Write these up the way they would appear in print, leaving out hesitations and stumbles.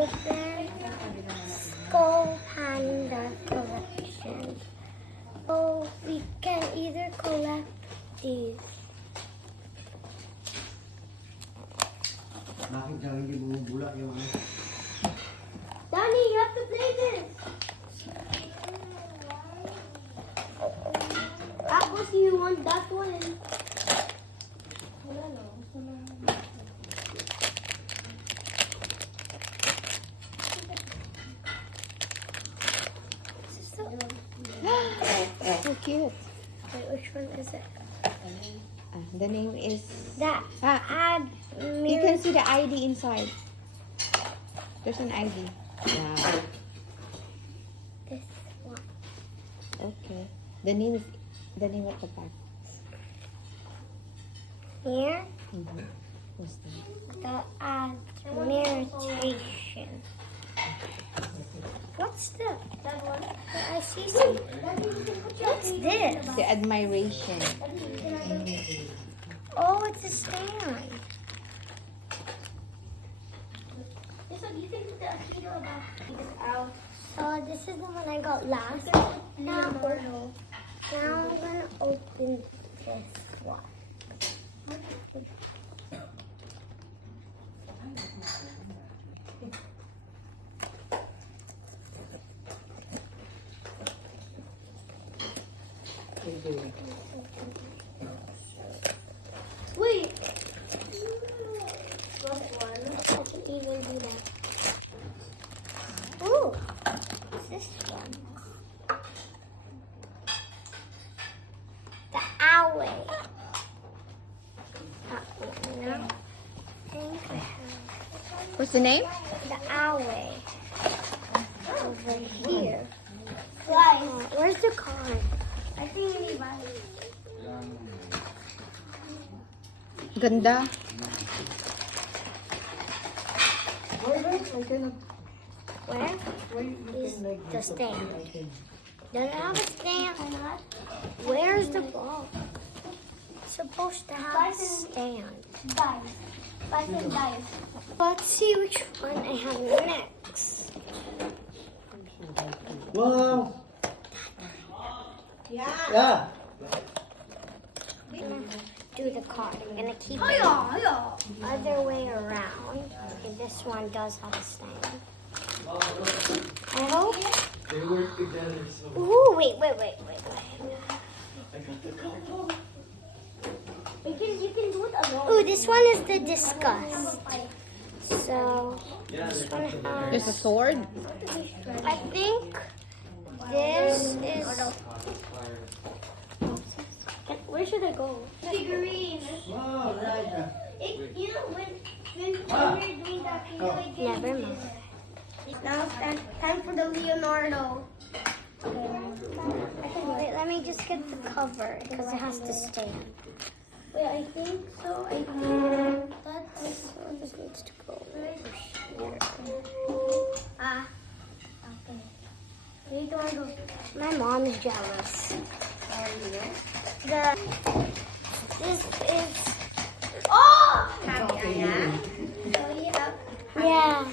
open Skull Panda collection. So we can either collect these. Bakit daw hindi bumubula yung ano? Donnie, you have to play this. Apples, you want that one? So cute. Wait, which one is it? The name is... That. Add You mirror. can see the ID inside. There's an ID. Yeah. This one. Okay. The name is the name of the pack. Here, What's that? the admiration. What's this? That one? I see some. What's this? The admiration. Oh, it's a stand. So this is the one I got last. Now I'm gonna open this one. Wait. I can even do that. Ooh, what's this one? The owl. No. I think I have What's the name? the owl over here. Where's the card? I think we need Ganda. Where is the stand? Doesn't have a stand. Where's the ball? It's supposed to have a stand. Let's see which one I have next. Wow! Yeah! I'm gonna do the card. I'm gonna keep it other way around. Okay, this one does have a stand. I hope. They work together so... Ooh, wait. You can do it alone. Ooh, this one is the disgust. So, this one There's a has... sword. I think this is... Where should I go? Figurine. Wow, right. You know, when we're doing that, never mind. Now it's time for the Leonardo. Wait, let me just get the cover because it has to stand. Wait, I think so. I think that's so this needs to go over here. Okay. Leonardo. My mom is jealous. This is. Oh! Yeah.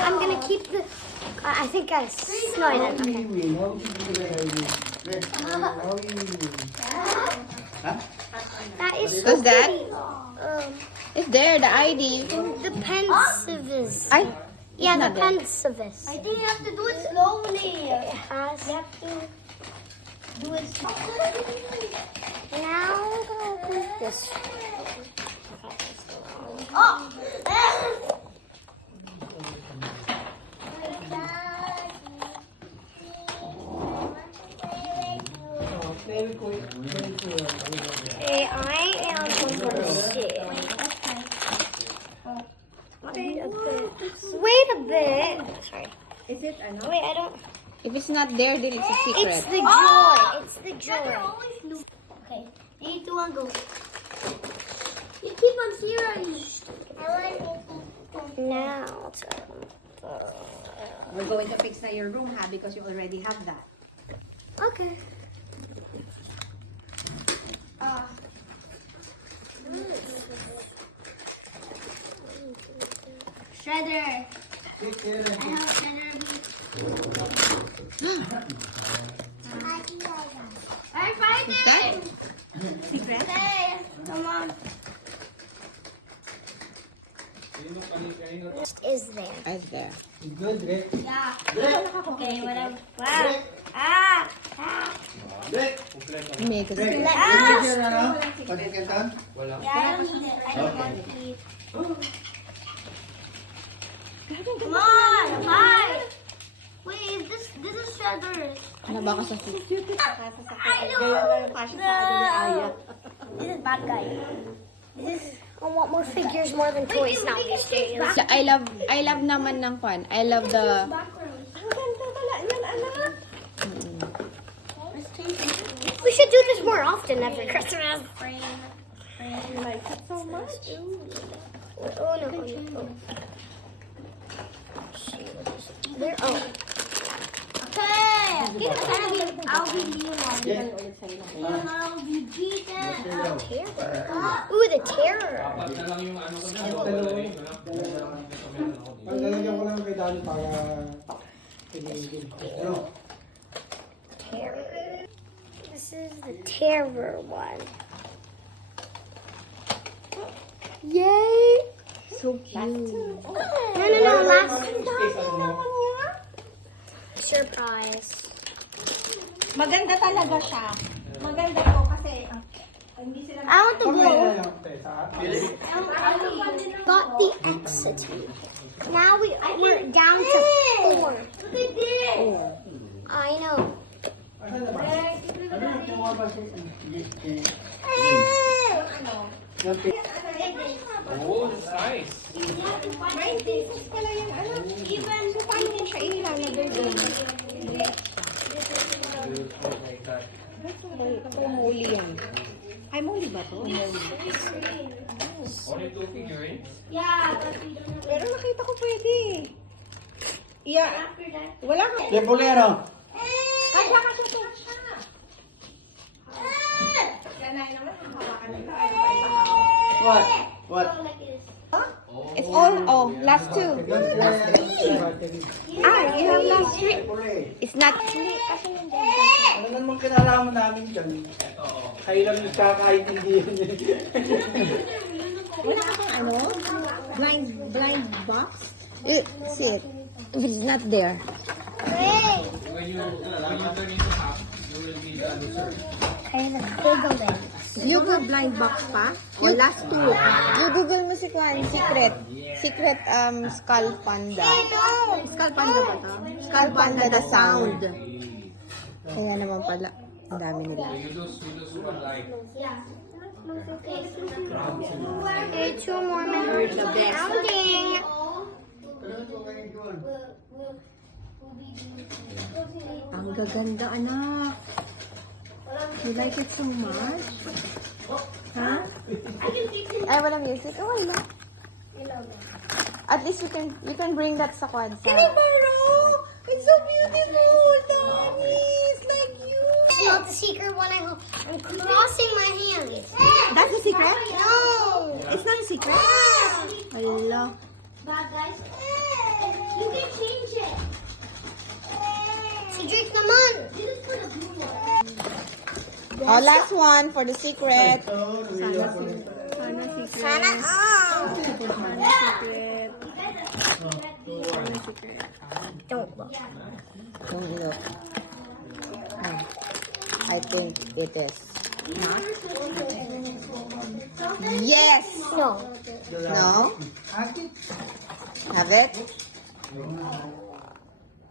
I'm gonna keep the. I think I. No, I didn't. Okay. That is so What's that? pretty. It's there, the ID. You can... The Pensivus. Yeah, the not there. Pensivus. I think you have to do it slowly. It has. You have to do it slowly. Now I'm gonna open this one. Oh! Very quick. Very cool. Okay, I am going to sit. Wait a bit. Sorry. Is it? Wait, I don't. If it's not there, then it's a secret. It's the joy. It's the joy. Okay, 3, 2, 1, go. You keep on zeroing. Now. We're going to fix na your room, ha? Because you already have that. Okay. cheddar. Take care. I have cheddar. I'm fighting. What's that? Secret? Hey, come on. Is there? Right there. Good, Rick. Yeah. Rick. Okay, whatever. Wow. Ah. Ah. Rick. Make us. Rick. Ah. Picture na, no? Pagkikintan? Yeah, I don't need it. I don't want to eat. Come on, hi. Wait, this is cheddar. Ano ba ka sa food? I know. No. This is bad guy. This is. I want more figures more than toys now these days. I love naman ng kwan. I love the... Ang ganda pala. Yan, anak. We should do this more often every Christmas. You like it so much? Oh no. Where? Oh. Okay. I'll be Leonardo. I'll be Peter. Ooh, the terror. Paglalagyan ko lang kay Dani para pinigil. Ano? Terror. This is the terror one. Yay! So cute. No. Last surprise. Maganda talaga siya. Maganda to kasi hindi sila I want the blue. Pili. Got the exit. Now we're down to 4. Look at this. I know. Ano na ba? Ano na kinuha ba siya? Oh, that's nice. 9 pieces pala yung ano. Even so paano mo siya ilalagay doon? Muli yan. Ay, muli ba to? Only 2 figurines? Yeah, but we don't have Pero nakita ko pwede. Yeah. after that. Wala ka. De Bolero. Kaya ka siya to. Yan ay naman. Hawakan na tayo. What? What? Go like this. It's all, last two. Ah, you have last three. It's not, Ano naman kinalaman namin dyan? Kayo lang nagkakaintindihan eh. Wala ka pang ano? Blind box? see it. If it's not there. Hey, When you turn into half, you will be the loser. kind of fiddling. You go blind box pa? Or last two? You Google mo si Kwan, secret. Secret skull panda. Skull Panda ba to? Skull Panda the sound. Kaya naman pala, ang dami nila. You lose 1 life. Yeah. Okay, 2 more minutes. The best. Counting. Ang gaganda, anak. You like it so much? Ha? Ay, wala music. Oh, wala. At least we can bring that sa Kwan. Sa... It's so beautiful, Tommy. It's like you. It's not the secret one. I'm crossing my hands. That's the secret? No. It's not a secret? Hello. Bad guys. You can change it. Si Drake naman. This is for the blue one. Oh, last one for the secret. Sana all. Don't look. Don't look. I think it is. Yes! No. No? Have it?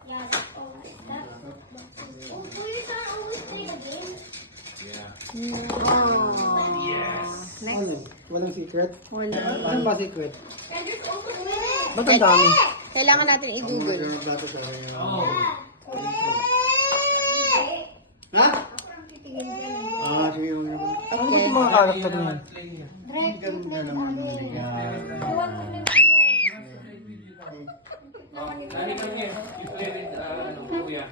Yeah. Oh, so you're trying to always play the game? Ano? Walang secret? Wala. Ano pa secret? And there's also women. Ba't ang dami? Kailangan natin i-google. Ha? Ah, sige. Ano ba itong mga karakter na yan? Ang ganda naman nila. Dali kami. You play with, Kuya.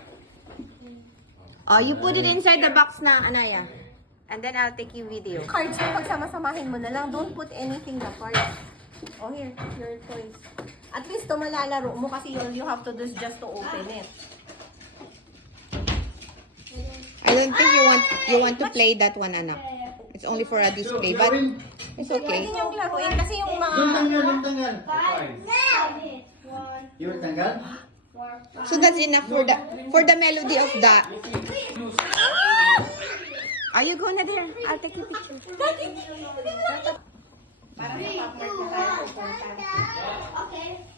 Oh, you put it inside the box na, Anaya. And then I'll take you video. Cards mo, pagsama-samahin mo na lang. Don't put anything na cards. Oh, here. Your toys. At least to malalaro mo kasi all you have to do is just to open it. I don't think you want to play that one, anak. It's only for a display, but it's Pwede okay. niyong laruin kasi yung mga... Yung tanggal. Yung tanggal? So that's enough for the melody of the. Are you going there? I'll take your picture. Parang sa popcorn na tayo pupunta.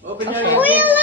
Open Okay. your